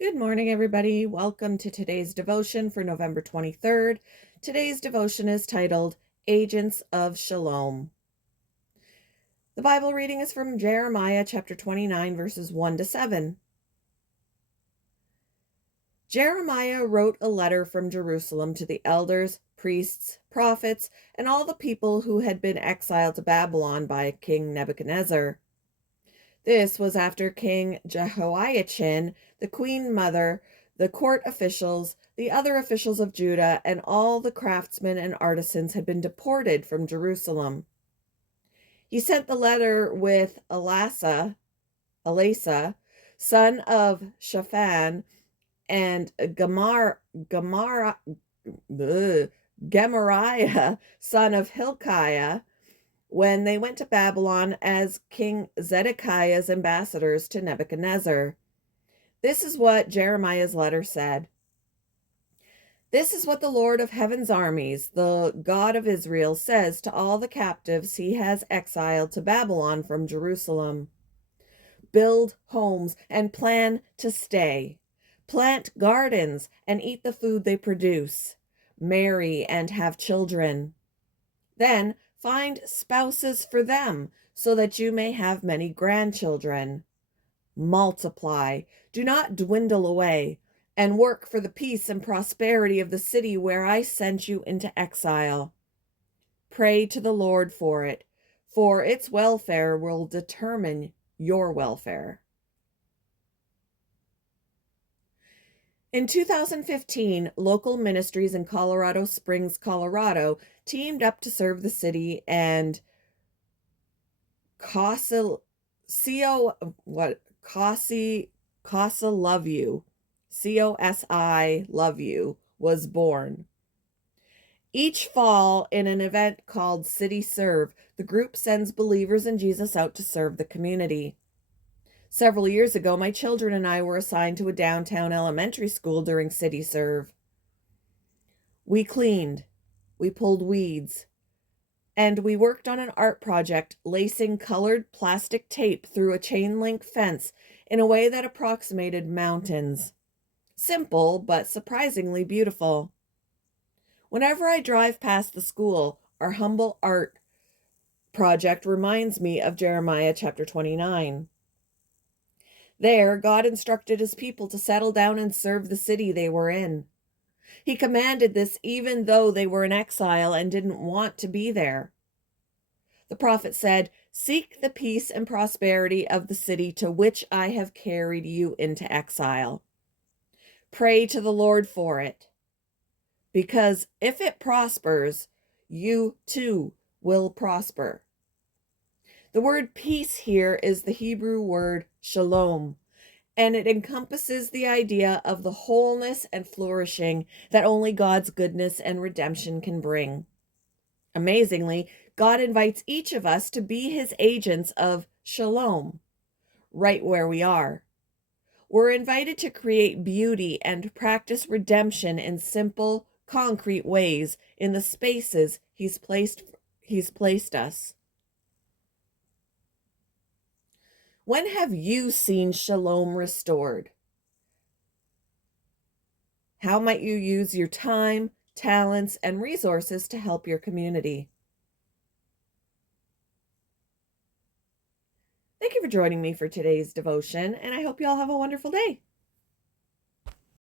Good morning, everybody. Welcome to today's devotion for November 23rd. Today's devotion is titled Agents of Shalom. The Bible reading is from Jeremiah chapter 29, verses 1 to 7. Jeremiah wrote a letter from Jerusalem to the elders, priests, prophets, and all the people who had been exiled to Babylon by King Nebuchadnezzar. This was after King Jehoiachin, the queen mother, the court officials, the other officials of Judah, and all the craftsmen and artisans had been deported from Jerusalem. He sent the letter with Elasa, son of Shaphan, and Gemariah, son of Hilkiah, when they went to Babylon as King Zedekiah's ambassadors to Nebuchadnezzar. This is what Jeremiah's letter said. This is what the Lord of heaven's armies, the God of Israel, says to all the captives he has exiled to Babylon from Jerusalem. Build homes and plan to stay. Plant gardens and eat the food they produce. Marry and have children. Then find spouses for them, so that you may have many grandchildren. Multiply, do not dwindle away, and work for the peace and prosperity of the city where I sent you into exile. Pray to the Lord for it, for its welfare will determine your welfare. In 2015, local ministries in Colorado Springs, Colorado, teamed up to serve the city and Casa Love You, COSI Love You, was born. Each fall, in an event called City Serve, the group sends believers in Jesus out to serve the community. Several years ago, my children and I were assigned to a downtown elementary school during City Serve. We cleaned, we pulled weeds, and we worked on an art project lacing colored plastic tape through a chain link fence in a way that approximated mountains. Simple, but surprisingly beautiful. Whenever I drive past the school, our humble art project reminds me of Jeremiah chapter 29. There, God instructed his people to settle down and serve the city they were in. He commanded this even though they were in exile and didn't want to be there. The prophet said, "Seek the peace and prosperity of the city to which I have carried you into exile. Pray to the Lord for it, because if it prospers, you too will prosper." The word peace here is the Hebrew word shalom, and it encompasses the idea of the wholeness and flourishing that only God's goodness and redemption can bring. Amazingly, God invites each of us to be his agents of shalom, right where we are. We're invited to create beauty and practice redemption in simple, concrete ways in the spaces he's placed us. When have you seen shalom restored? How might you use your time, talents, and resources to help your community? Thank you for joining me for today's devotion, and I hope you all have a wonderful day.